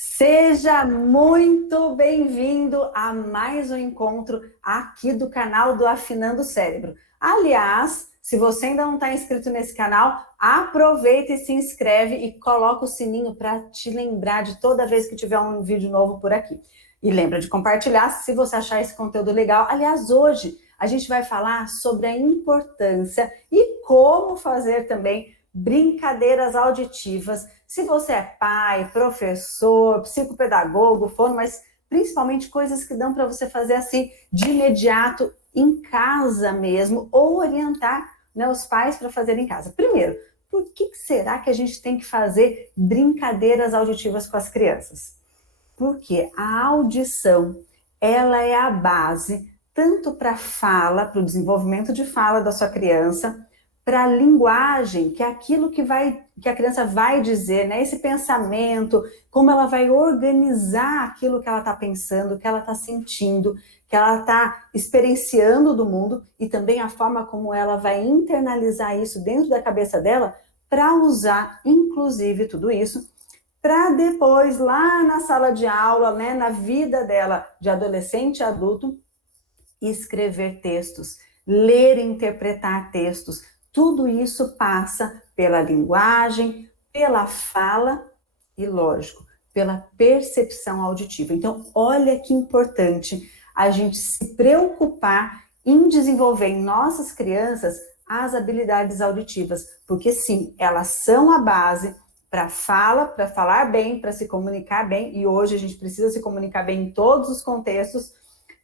Seja muito bem-vindo a mais um encontro aqui do canal do Afinando o Cérebro. Aliás, se você ainda não está inscrito nesse canal, aproveita e se inscreve e coloca o sininho para te lembrar de toda vez que tiver um vídeo novo por aqui. E lembra de compartilhar se você achar esse conteúdo legal. Aliás, hoje a gente vai falar sobre a importância e como fazer também brincadeiras auditivas. Se você é pai, professor, psicopedagogo, fono, mas principalmente coisas que dão para você fazer assim de imediato em casa mesmo, ou orientar, né, os pais para fazer em casa. Primeiro, por que será que a gente tem que fazer brincadeiras auditivas com as crianças? Porque a audição, ela é a base tanto para a fala, para o desenvolvimento de fala da sua criança, para a linguagem, que é aquilo que a criança vai dizer, né? Esse pensamento, como ela vai organizar aquilo que ela está pensando, que ela está sentindo, que ela está experienciando do mundo, e também a forma como ela vai internalizar isso dentro da cabeça dela, para usar, inclusive, tudo isso, para depois, lá na sala de aula, né, na vida dela de adolescente e adulto, escrever textos, ler e interpretar textos. Tudo isso passa pela linguagem, pela fala e, lógico, pela percepção auditiva. Então, olha que importante a gente se preocupar em desenvolver em nossas crianças as habilidades auditivas, porque sim, elas são a base para fala, para falar bem, para se comunicar bem, e hoje a gente precisa se comunicar bem em todos os contextos,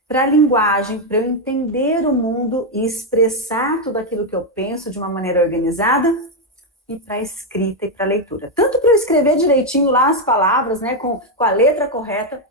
para a linguagem, para eu entender o mundo e expressar tudo aquilo que eu penso de uma maneira organizada, e para a escrita e para a leitura. Tanto para eu escrever direitinho lá as palavras, né, com a letra correta,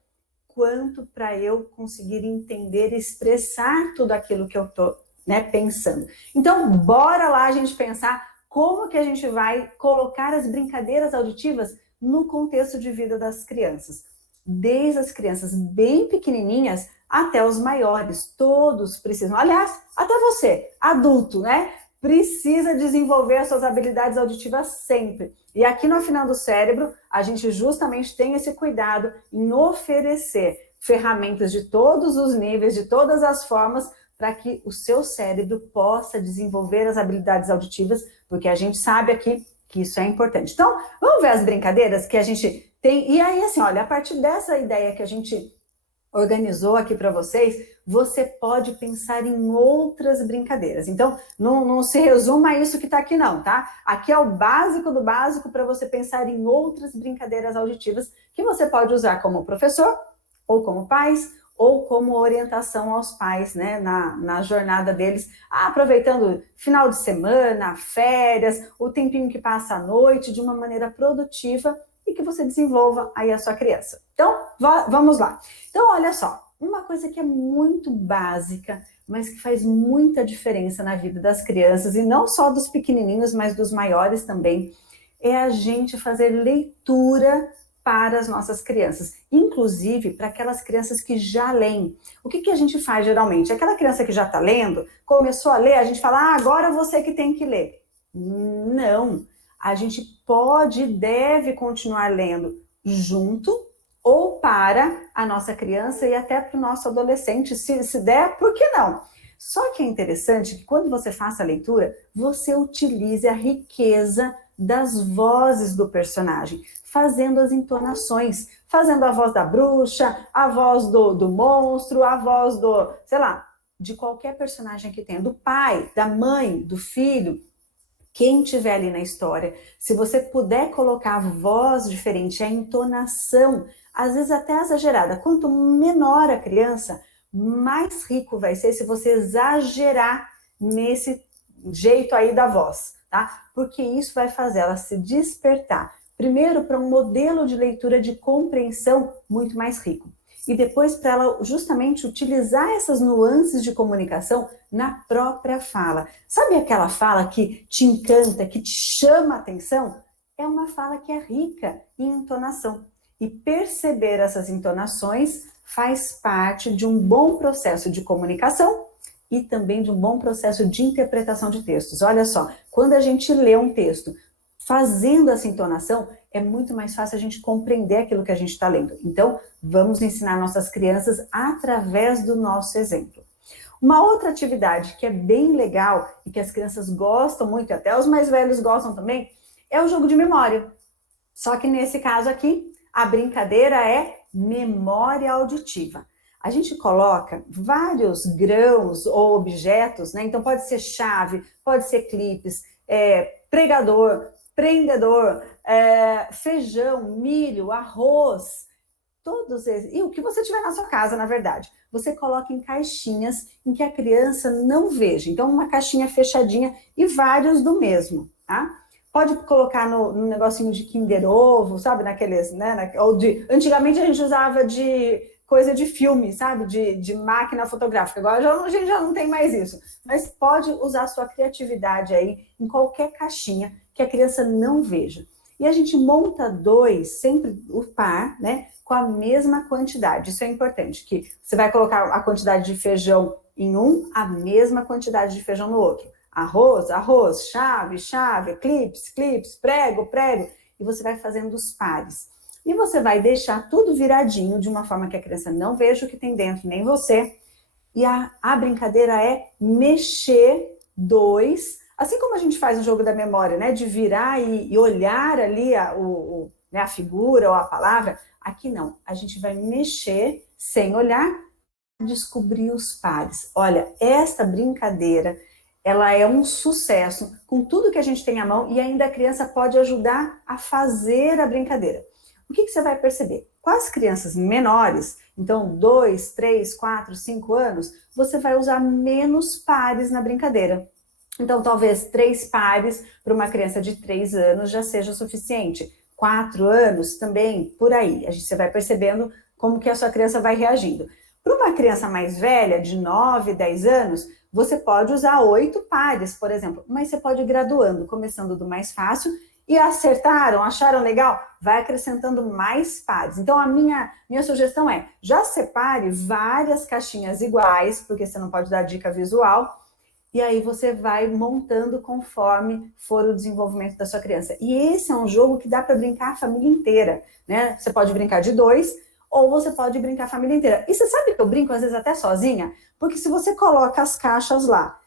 quanto para eu conseguir entender e expressar tudo aquilo que eu estou, né, pensando. Então, bora lá a gente pensar como que a gente vai colocar as brincadeiras auditivas no contexto de vida das crianças. Desde as crianças bem pequenininhas até os maiores, todos precisam. Aliás, até você, adulto, né? Precisa desenvolver as suas habilidades auditivas sempre. E aqui no Afinando o Cérebro, a gente justamente tem esse cuidado em oferecer ferramentas de todos os níveis, de todas as formas, para que o seu cérebro possa desenvolver as habilidades auditivas, porque a gente sabe aqui que isso é importante. Então, vamos ver as brincadeiras que a gente tem. E aí, assim, olha, a partir dessa ideia que a gente organizou aqui para vocês, você pode pensar em outras brincadeiras. Então, não se resuma a isso que está aqui não, tá? Aqui é o básico do básico para você pensar em outras brincadeiras auditivas que você pode usar como professor, ou como pais, ou como orientação aos pais, né, na jornada deles, aproveitando final de semana, férias, o tempinho que passa à noite, de uma maneira produtiva, e que você desenvolva aí a sua criança. Então, vamos lá. Então, olha só, uma coisa que é muito básica, mas que faz muita diferença na vida das crianças, e não só dos pequenininhos, mas dos maiores também, é a gente fazer leitura para as nossas crianças, inclusive para aquelas crianças que já leem. O que a gente faz geralmente? Aquela criança que já está lendo, começou a ler, a gente fala, agora você que tem que ler. Não, a gente pode e deve continuar lendo junto ou para a nossa criança e até para o nosso adolescente, se der, por que não? Só que é interessante que quando você faça a leitura, você utilize a riqueza das vozes do personagem, fazendo as entonações, fazendo a voz da bruxa, a voz do monstro, a voz do, sei lá, de qualquer personagem que tenha, do pai, da mãe, do filho, quem tiver ali na história. Se você puder colocar a voz diferente, a entonação, às vezes até exagerada, quanto menor a criança, mais rico vai ser se você exagerar nesse jeito aí da voz, tá? Porque isso vai fazer ela se despertar, primeiro para um modelo de leitura de compreensão muito mais rico, e depois para ela justamente utilizar essas nuances de comunicação na própria fala. Sabe aquela fala que te encanta, que te chama a atenção? É uma fala que é rica em entonação. E perceber essas entonações faz parte de um bom processo de comunicação e também de um bom processo de interpretação de textos. Olha só, quando a gente lê um texto fazendo essa entonação, é muito mais fácil a gente compreender aquilo que a gente está lendo. Então, vamos ensinar nossas crianças através do nosso exemplo. Uma outra atividade que é bem legal e que as crianças gostam muito, e até os mais velhos gostam também, é o jogo de memória. Só que nesse caso aqui, a brincadeira é memória auditiva. A gente coloca vários grãos ou objetos, né? Então pode ser chave, pode ser clipes, pregador, prendedor, feijão, milho, arroz, todos esses. E o que você tiver na sua casa, na verdade. Você coloca em caixinhas em que a criança não veja. Então, uma caixinha fechadinha e vários do mesmo, tá? Pode colocar no negocinho de Kinder Ovo, sabe? Naqueles, né? Antigamente a gente usava de coisa de filme, sabe? De máquina fotográfica. Agora a gente já não tem mais isso. Mas pode usar a sua criatividade aí em qualquer caixinha que a criança não veja. E a gente monta dois, sempre o par, né? Com a mesma quantidade. Isso é importante, que você vai colocar a quantidade de feijão em um, a mesma quantidade de feijão no outro. Arroz, arroz, chave, chave, clips, prego, e você vai fazendo os pares. E você vai deixar tudo viradinho, de uma forma que a criança não veja o que tem dentro, nem você. E a brincadeira é mexer dois, assim como a gente faz no jogo da memória, né? De virar e olhar ali a figura ou a palavra. Aqui não, a gente vai mexer sem olhar, descobrir os pares. Olha, esta brincadeira, ela é um sucesso com tudo que a gente tem à mão e ainda a criança pode ajudar a fazer a brincadeira. O que você vai perceber? Com as crianças menores, então 2, 3, 4, 5 anos, você vai usar menos pares na brincadeira. Então, talvez 3 pares para uma criança de 3 anos já seja o suficiente. 4 anos também, por aí. Você vai percebendo como que a sua criança vai reagindo. Para uma criança mais velha, de 9, 10 anos, você pode usar 8 pares, por exemplo. Mas você pode ir graduando, começando do mais fácil. E acertaram, acharam legal? Vai acrescentando mais pares. Então, a minha sugestão é, já separe várias caixinhas iguais, porque você não pode dar dica visual, e aí você vai montando conforme for o desenvolvimento da sua criança. E esse é um jogo que dá para brincar a família inteira, né? Você pode brincar de 2, ou você pode brincar a família inteira. E você sabe que eu brinco, às vezes, até sozinha? Porque se você coloca as caixas lá,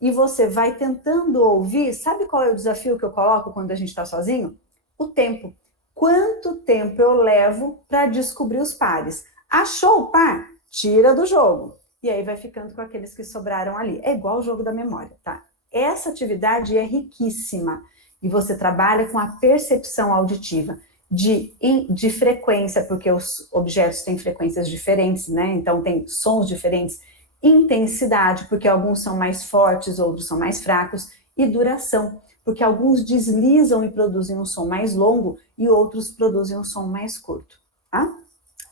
e você vai tentando ouvir, sabe qual é o desafio que eu coloco quando a gente está sozinho? O tempo. Quanto tempo eu levo para descobrir os pares? Achou o par? Tira do jogo. E aí vai ficando com aqueles que sobraram ali. É igual o jogo da memória, tá? Essa atividade é riquíssima. E você trabalha com a percepção auditiva de frequência, porque os objetos têm frequências diferentes, né? Então tem sons diferentes. Intensidade, porque alguns são mais fortes, outros são mais fracos, e duração, porque alguns deslizam e produzem um som mais longo e outros produzem um som mais curto, tá?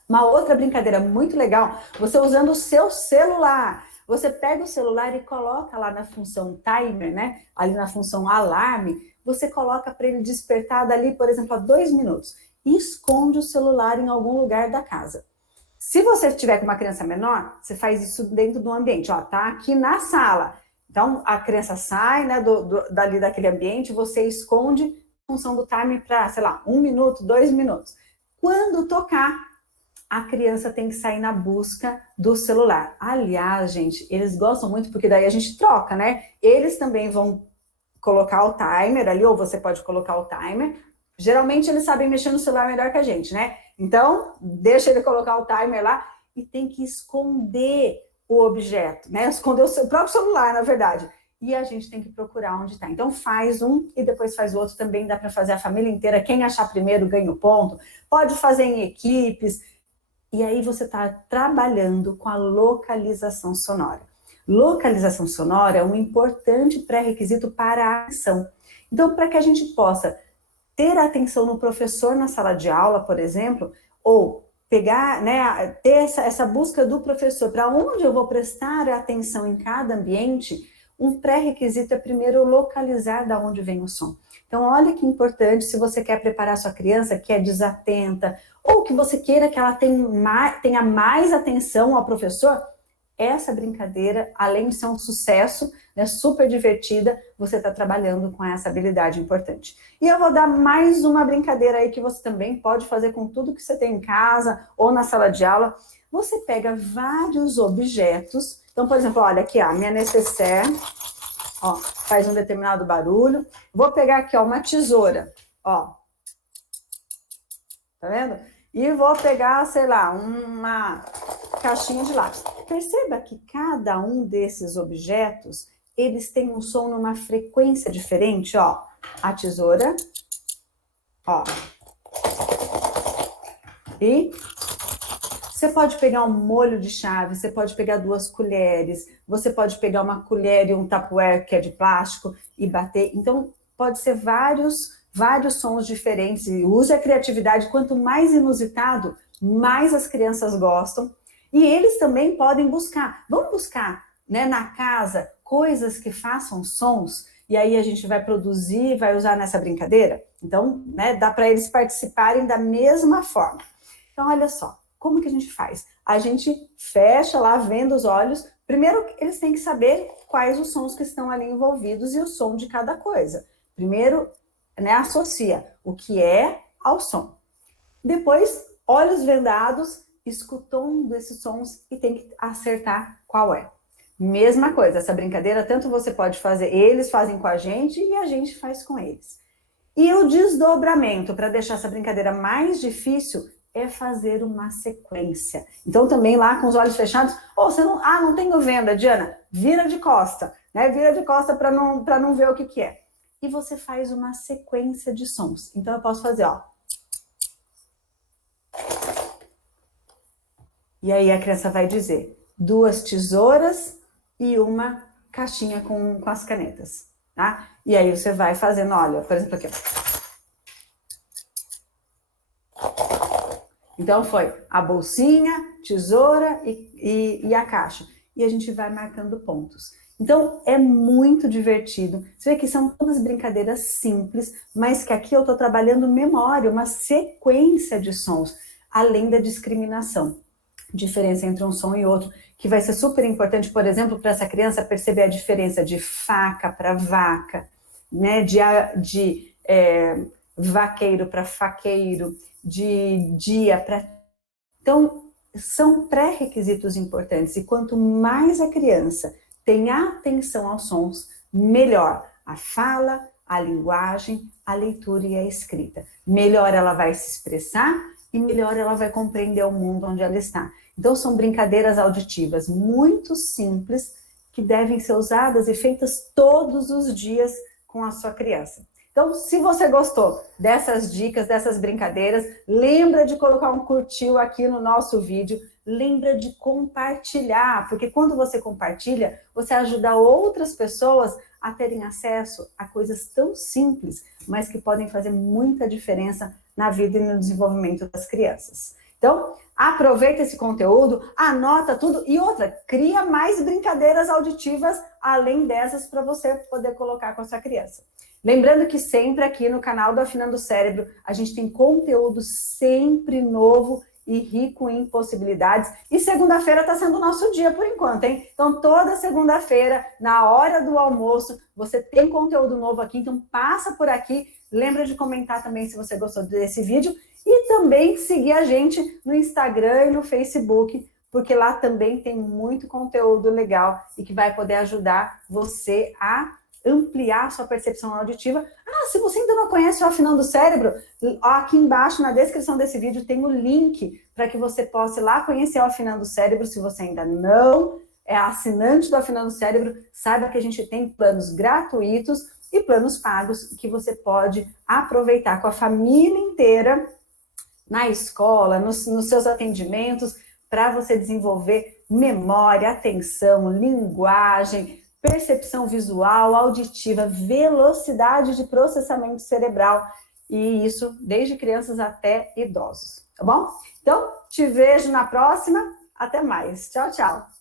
Uma outra brincadeira muito legal, você usando o seu celular. Você pega o celular e coloca lá na função timer, né? Ali na função alarme, você coloca para ele despertar dali, por exemplo, a 2 minutos. E esconde o celular em algum lugar da casa. Se você tiver com uma criança menor, você faz isso dentro do ambiente. Ó, tá aqui na sala. Então, a criança sai, né, dali daquele ambiente, você esconde a função do timer para, sei lá, 1 minuto, 2 minutos. Quando tocar, a criança tem que sair na busca do celular. Aliás, gente, eles gostam muito, porque daí a gente troca, né? Eles também vão colocar o timer ali, ou você pode colocar o timer. Geralmente, eles sabem mexer no celular melhor que a gente, né? Então, deixa ele colocar o timer lá e tem que esconder o objeto, né? Esconder o seu próprio celular, na verdade. E a gente tem que procurar onde está. Então, faz um e depois faz o outro. Também dá para fazer a família inteira. Quem achar primeiro ganha o ponto. Pode fazer em equipes. E aí você está trabalhando com a localização sonora. Localização sonora é um importante pré-requisito para a ação. Então, para que a gente possa ter atenção no professor na sala de aula, por exemplo, ou pegar, né, ter essa busca do professor, para onde eu vou prestar atenção em cada ambiente, um pré-requisito é primeiro localizar da onde vem o som. Então, olha que importante, se você quer preparar sua criança que é desatenta, ou que você queira que ela tenha mais atenção ao professor, essa brincadeira, além de ser um sucesso, né, super divertida, você está trabalhando com essa habilidade importante. E eu vou dar mais uma brincadeira aí que você também pode fazer com tudo que você tem em casa ou na sala de aula. Você pega vários objetos. Então, por exemplo, olha aqui, ó, minha necessaire, ó, faz um determinado barulho. Vou pegar aqui, ó, uma tesoura, ó. Tá vendo? E vou pegar, sei lá, uma caixinha de lápis. Perceba que cada um desses objetos, eles têm um som numa frequência diferente, ó. A tesoura, ó. E você pode pegar um molho de chave, você pode pegar 2 colheres, você pode pegar uma colher e um tupperware que é de plástico e bater. Então, pode ser vários sons diferentes. E use a criatividade. Quanto mais inusitado, mais as crianças gostam. E eles também podem buscar. Vamos buscar, né, na casa coisas que façam sons. E aí a gente vai produzir, vai usar nessa brincadeira. Então, né, dá para eles participarem da mesma forma. Então, olha só. Como que a gente faz? A gente fecha lá, vendo os olhos. Primeiro, eles têm que saber quais os sons que estão ali envolvidos e o som de cada coisa. Primeiro, né, associa o que é ao som. Depois, olhos vendados, escutando esses sons e tem que acertar qual é. Mesma coisa, essa brincadeira, tanto você pode fazer, eles fazem com a gente e a gente faz com eles. E o desdobramento, para deixar essa brincadeira mais difícil, é fazer uma sequência. Então, também lá com os olhos fechados, você não tenho venda, Diana, vira de costa, né? Vira de costa para não ver o que é. E você faz uma sequência de sons. Então, eu posso fazer, ó. E aí a criança vai dizer 2 tesouras e uma caixinha com as canetas, tá? E aí você vai fazendo, olha, por exemplo, aqui, ó. Então, foi a bolsinha, tesoura e a caixa. E a gente vai marcando pontos. Então, é muito divertido. Você vê que são todas brincadeiras simples, mas que aqui eu estou trabalhando memória, uma sequência de sons, além da discriminação. Diferença entre um som e outro, que vai ser super importante, por exemplo, para essa criança perceber a diferença de faca para vaca, né? de vaqueiro para faqueiro, de dia para... Então, são pré-requisitos importantes. E quanto mais a criança tem atenção aos sons, melhor a fala, a linguagem, a leitura e a escrita. Melhor ela vai se expressar e melhor ela vai compreender o mundo onde ela está. Então, são brincadeiras auditivas muito simples que devem ser usadas e feitas todos os dias com a sua criança. Então, se você gostou dessas dicas, dessas brincadeiras, lembra de colocar um curtiu aqui no nosso vídeo, lembra de compartilhar, porque quando você compartilha, você ajuda outras pessoas a terem acesso a coisas tão simples, mas que podem fazer muita diferença na vida e no desenvolvimento das crianças. Então, aproveita esse conteúdo, anota tudo e outra, cria mais brincadeiras auditivas além dessas para você poder colocar com a sua criança. Lembrando que sempre aqui no canal do Afinando o Cérebro, a gente tem conteúdo sempre novo e rico em possibilidades. E segunda-feira está sendo o nosso dia por enquanto, hein? Então, toda segunda-feira, na hora do almoço, você tem conteúdo novo aqui. Então, passa por aqui. Lembra de comentar também se você gostou desse vídeo. E também seguir a gente no Instagram e no Facebook, porque lá também tem muito conteúdo legal e que vai poder ajudar você a ampliar sua percepção auditiva. Se você ainda não conhece o Afinando o Cérebro, aqui embaixo na descrição desse vídeo tem o link para que você possa ir lá conhecer o Afinando o Cérebro. Se você ainda não é assinante do Afinando o Cérebro, saiba que a gente tem planos gratuitos e planos pagos que você pode aproveitar com a família inteira na escola, nos seus atendimentos, para você desenvolver memória, atenção, linguagem, percepção visual, auditiva, velocidade de processamento cerebral, e isso desde crianças até idosos, tá bom? Então, te vejo na próxima, até mais. Tchau, tchau!